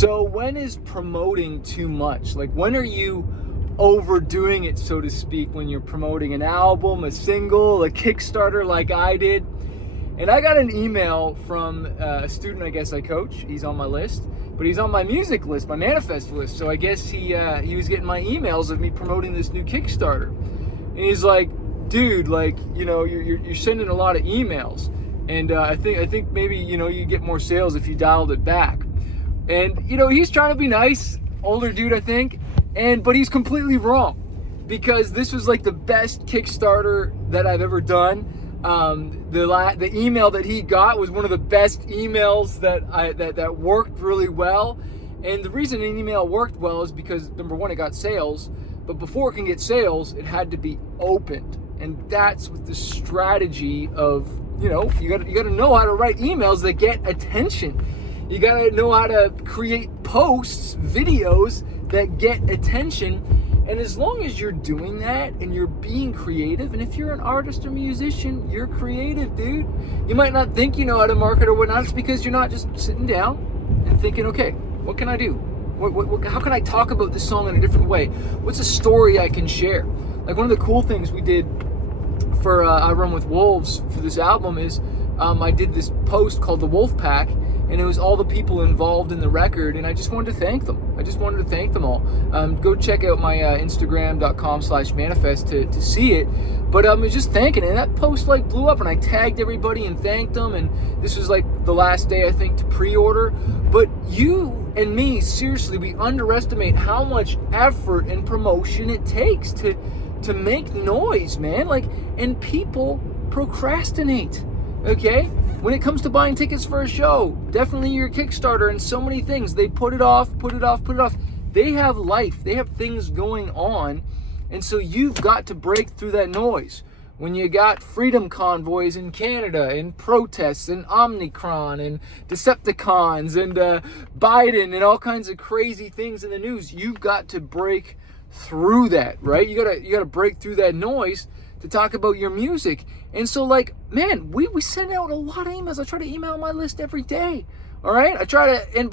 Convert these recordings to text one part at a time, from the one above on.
So when is promoting too much? Like, when are you overdoing it, so to speak, when you're promoting an album, a single, a Kickstarter like I did? And I got an email from a student I guess I coach. He's on my list, but he's on my music list, my manifest list. So I guess he was getting my emails of me promoting this new Kickstarter. And he's like, dude, like, you know, you're sending a lot of emails. And I think maybe, you know, you get more sales if you dialed it back. And, you know, he's trying to be nice, older dude, I think, but he's completely wrong, because this was like the best Kickstarter that I've ever done. The email that he got was one of the best emails that worked really well. And the reason an email worked well is because, number one, it got sales, but before it can get sales, it had to be opened. And that's what the strategy of, you know, you got to know how to write emails that get attention. You gotta know how to create posts, videos that get attention. And as long as you're doing that and you're being creative, and if you're an artist or musician, you're creative, dude. You might not think you know how to market or whatnot. It's because you're not just sitting down and thinking, okay, what can I do? How can I talk about this song in a different way? What's a story I can share? Like, one of the cool things we did for I Run With Wolves for this album is I did this post called The Wolf Pack, and it was all the people involved in the record, and I just wanted to thank them. I just wanted to thank them all. Go check out my Instagram.com/manifest to see it. But I was just thanking it, and that post like blew up, and I tagged everybody and thanked them, and this was like the last day, I think, to pre-order. But you and me, seriously, we underestimate how much effort and promotion it takes to make noise, man. Like, and people procrastinate, okay? When it comes to buying tickets for a show, definitely your Kickstarter and so many things, they put it off. They have life, they have things going on, and so you've got to break through that noise. When you got freedom convoys in Canada, and protests, and Omicron, and Decepticons, and Biden, and all kinds of crazy things in the news, you've got to break through that, right? You gotta break through that noise to talk about your music. And so, like, man, we send out a lot of emails. I try to email my list every day. All right, but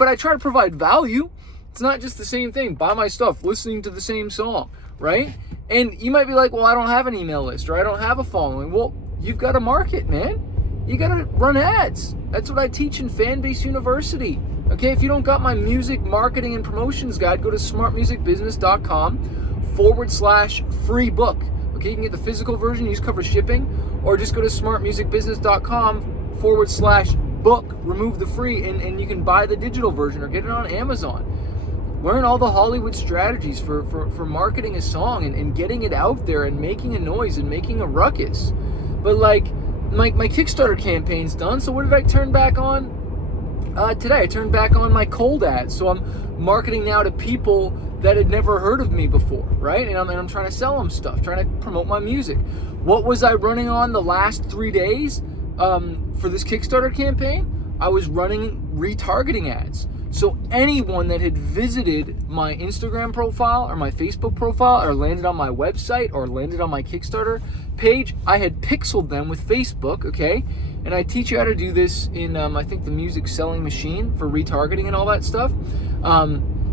I try to provide value. It's not just the same thing. Buy my stuff, listening to the same song, right? And you might be like, well, I don't have an email list, or I don't have a following. Well, you've got to market, man. You got to run ads. That's what I teach in Fanbase University. Okay, if you don't got my music marketing and promotions guide, go to smartmusicbusiness.com/free book. Okay, you can get the physical version, use cover shipping, or just go to smartmusicbusiness.com/book, remove the free, and you can buy the digital version or get it on Amazon. Learn all the Hollywood strategies for marketing a song and getting it out there and making a noise and making a ruckus. But like, my Kickstarter campaign's done, so what did I turn back on? Today I turned back on my cold ads. So I'm marketing now to people that had never heard of me before, right? And I'm trying to sell them stuff, trying to promote my music. What was I running on the last 3 days for this Kickstarter campaign? I was running retargeting ads. So anyone that had visited my Instagram profile or my Facebook profile or landed on my website or landed on my Kickstarter page, I had pixeled them with Facebook, okay? And I teach you how to do this in, I think, the Music Selling Machine for retargeting and all that stuff.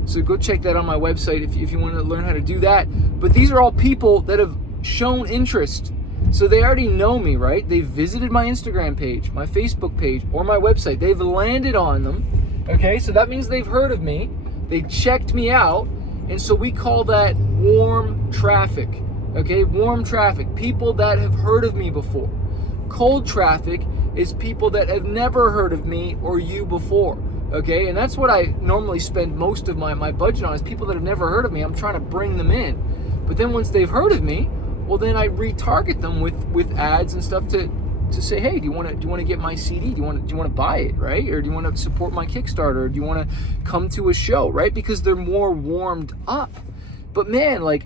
So go check that on my website if you want to learn how to do that. But these are all people that have shown interest. So they already know me, right? They've visited my Instagram page, my Facebook page, or my website. They've landed on them, okay? So that means they've heard of me. They checked me out. And so we call that warm traffic, okay? Warm traffic, people that have heard of me before. Cold traffic is people that have never heard of me or you before. Okay, and that's what I normally spend most of my budget on, is people that have never heard of me. I'm trying to bring them in. But then once they've heard of me, well, then I retarget them with ads and stuff to say, hey, do you want to get my CD? Do you want to buy it, right? Or do you want to support my Kickstarter? Or do you want to come to a show, right? Because they're more warmed up. But man, like,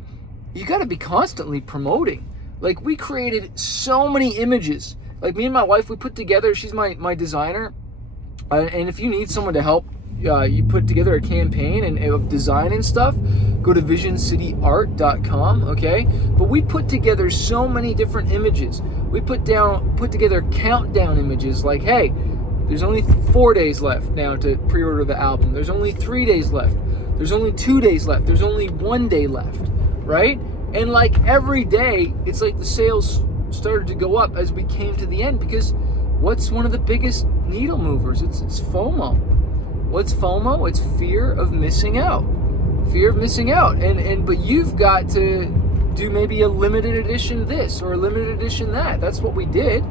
you got to be constantly promoting. Like, we created so many images. Like, me and my wife, we put together, she's my designer. And if you need someone to help you put together a campaign and of design and stuff, go to visioncityart.com, okay? But we put together so many different images. We put together countdown images like, hey, There's only 4 days left now to pre-order the album. There's only 3 days left. There's only 2 days left. There's only 1 day left, right? And like every day, it's like the sales started to go up as we came to the end, because what's one of the biggest needle movers? It's FOMO. What's FOMO? It's fear of missing out. Fear of missing out. But you've got to do maybe a limited edition this or a limited edition that. That's what we did,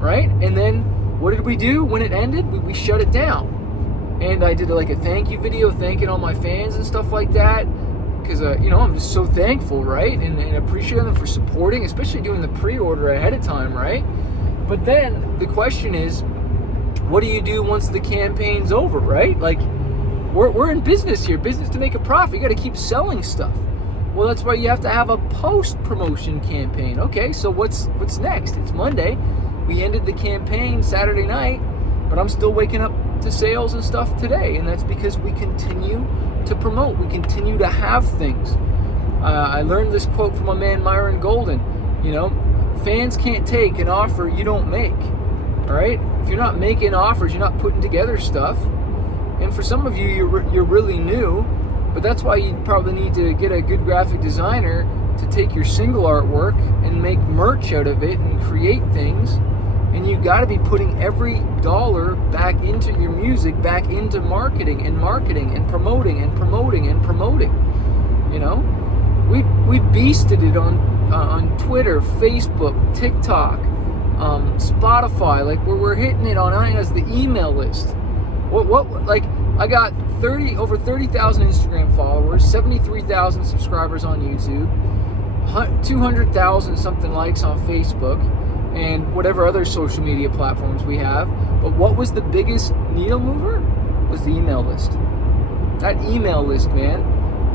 right? And then what did we do when it ended? We shut it down. And I did like a thank you video thanking all my fans and stuff like that, because I'm just so thankful, right? And appreciate them for supporting, especially doing the pre-order ahead of time, right? But then the question is, what do you do once the campaign's over, right? Like, we're in business here, business to make a profit. You got to keep selling stuff. Well, that's why you have to have a post-promotion campaign. Okay, so what's next? It's Monday. We ended the campaign Saturday night, but I'm still waking up to sales and stuff today, and that's because we continue to promote. We continue to have things. I learned this quote from my man Myron Golden. Fans can't take an offer you don't make. All right? If you're not making offers, you're not putting together stuff. And for some of you, you're really new, but that's why you probably need to get a good graphic designer to take your single artwork and make merch out of it and create things. And you got to be putting every dollar back into your music, back into marketing and promoting and promoting and promoting. We beasted it on Twitter, Facebook, TikTok, Spotify. Like we're hitting it on as the email list. Like I got over 30,000 Instagram followers, 73,000 subscribers on YouTube, 200,000 something likes on Facebook, and whatever other social media platforms we have. But what was the biggest needle mover? Was the email list. That email list, man.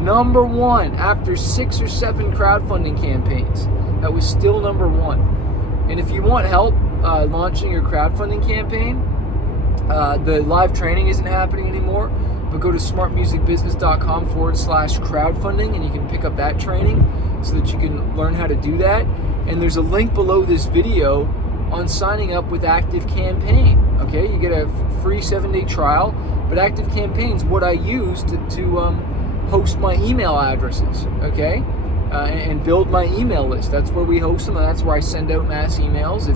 Number one after 6 or 7 crowdfunding campaigns. That was still number one. And if you want help launching your crowdfunding campaign, the live training isn't happening anymore, but go to smartmusicbusiness.com/crowdfunding and you can pick up that training so that you can learn how to do that. And there's a link below this video on signing up with Active Campaign. Okay, you get a free 7-day trial, but Active Campaign's what I use to host my email addresses, okay, and build my email list. That's where we host them, and that's where I send out mass emails.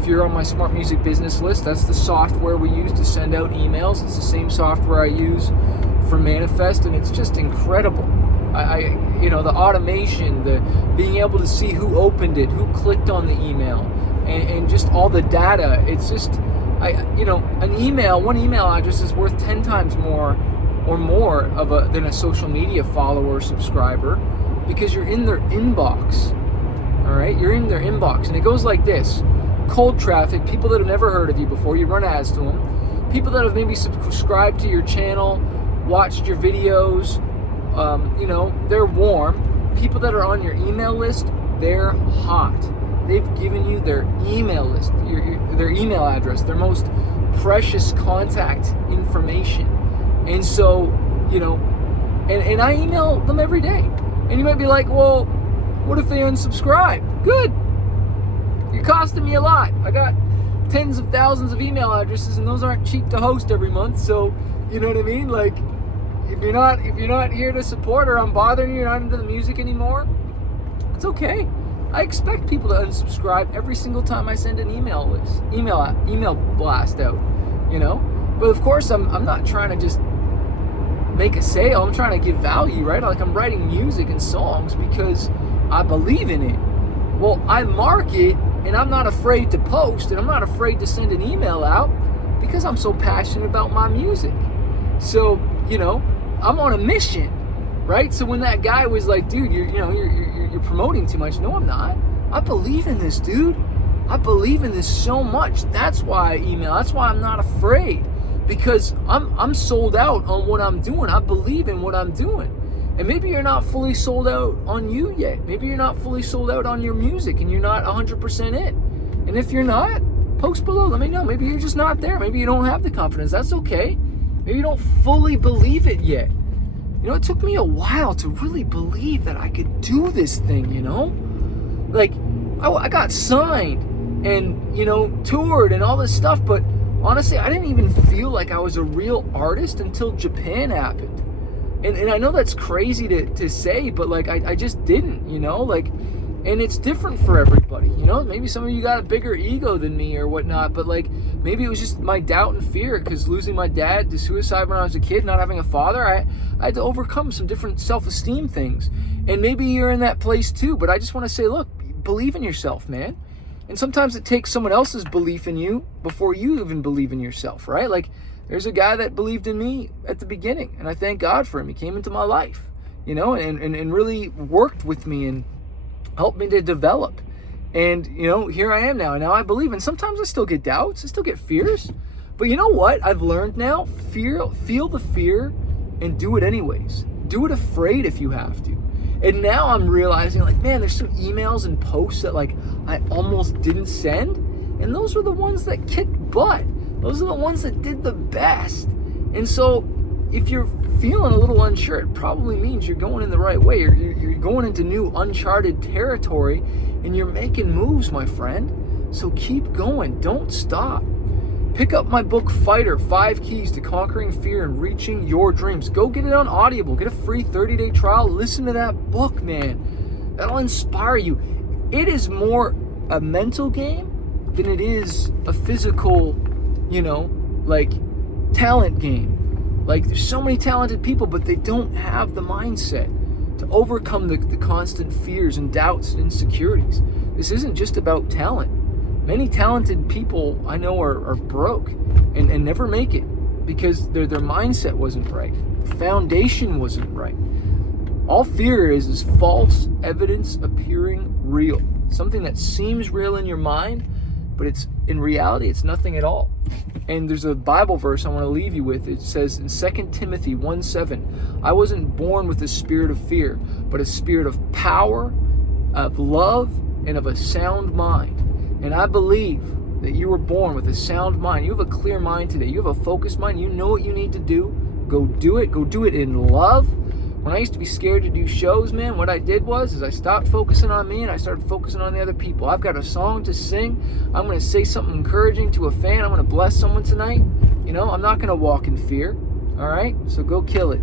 If you're on my Smart Music Business list, that's the software we use to send out emails. It's the same software I use for Manifest, and it's just incredible. The automation, the being able to see who opened it, who clicked on the email, and just all the data. It's just, one email address is worth 10 times more than a social media follower or subscriber, because you're in their inbox. All right, you're in their inbox, and it goes like this: cold traffic, people that have never heard of you before, you run ads to them. People that have maybe subscribed to your channel, watched your videos. They're warm. People that are on your email list, they're hot. They've given you their email list, their email address, their most precious contact information. And so, and I email them every day. And you might be like, well, what if they unsubscribe? Good. You're costing me a lot. I got tens of thousands of email addresses, and those aren't cheap to host every month. So, you know what I mean? Like, if you're not here to support, or I'm bothering you, you're not into the music anymore, it's okay. I expect people to unsubscribe every single time I send an email blast out, But of course, I'm not trying to just make a sale. I'm trying to give value, right? Like, I'm writing music and songs because I believe in it. Well, I market, and I'm not afraid to post, and I'm not afraid to send an email out because I'm so passionate about my music. So, I'm on a mission, right? So when that guy was like, dude, you're promoting too much. No, I'm not. I believe in this, dude. I believe in this so much. That's why I email. That's why I'm not afraid, because I'm sold out on what I'm doing. I believe in what I'm doing. And maybe you're not fully sold out on you yet. Maybe you're not fully sold out on your music and you're not 100% in. And if you're not, post below. Let me know. Maybe you're just not there. Maybe you don't have the confidence. That's okay. Maybe you don't fully believe it yet. It took me a while to really believe that I could do this thing, Like, I got signed and, toured and all this stuff, but honestly, I didn't even feel like I was a real artist until Japan happened. And I know that's crazy to say, but like I just didn't, like, and it's different for everybody, maybe some of you got a bigger ego than me or whatnot, but like maybe it was just my doubt and fear, because losing my dad to suicide when I was a kid, not having a father, I had to overcome some different self-esteem things. And maybe you're in that place too, but I just want to say, look, believe in yourself, man. And sometimes it takes someone else's belief in you before you even believe in yourself, right? Like, there's a guy that believed in me at the beginning, and I thank God for him. He came into my life, and really worked with me and helped me to develop. And, here I am now, and now I believe. And sometimes I still get doubts, I still get fears. But you know what I've learned now? Feel the fear and do it anyways. Do it afraid if you have to. And now I'm realizing, like, man, there's some emails and posts that, like, I almost didn't send. And those were the ones that kicked butt. Those are the ones that did the best. And so if you're feeling a little unsure, it probably means you're going in the right way. You're going into new uncharted territory, and you're making moves, my friend. So keep going. Don't stop. Pick up my book, Fighter, 5 Keys to Conquering Fear and Reaching Your Dreams. Go get it on Audible. Get a free 30-day trial. Listen to that book, man. That'll inspire you. It is more a mental game than it is a physical, like, talent game. Like, there's so many talented people, but they don't have the mindset to overcome the constant fears and doubts and insecurities. This isn't just about talent. Many talented people I know are broke and never make it because their mindset wasn't right. The foundation wasn't right. All fear is false evidence appearing real. Something that seems real in your mind, but it's in reality, it's nothing at all. And there's a Bible verse I want to leave you with. It says in 2 Timothy 1:7, I wasn't born with a spirit of fear, but a spirit of power, of love, and of a sound mind. And I believe that you were born with a sound mind. You have a clear mind today. You have a focused mind. You know what you need to do. Go do it. Go do it in love. When I used to be scared to do shows, man, what I did was I stopped focusing on me and I started focusing on the other people. I've got a song to sing. I'm going to say something encouraging to a fan. I'm going to bless someone tonight. I'm not going to walk in fear. All right? So go kill it.